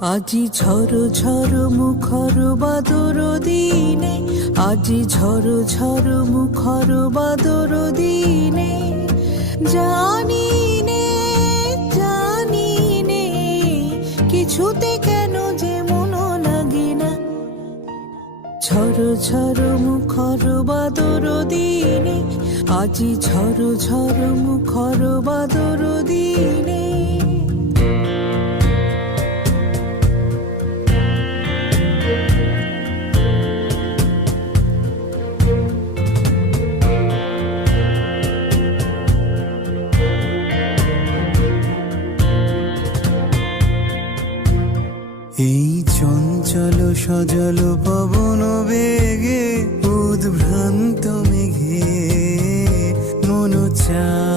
আজি ঝড় ঝড় মুখর বাদর দিনে, আজি ঝড় ঝড় মুখর বাদর দিনে, জানি নে জানি নে কিছুতে কেন যে মন লাগে না। ঝড় ঝড় মুখর বাদর দিনে, আজি ঝড় ঝড় মুখর বাদর দিনে। এই চঞ্চল সজল পবন বেগে উদ্ভ্রান্ত মেঘে মন চায়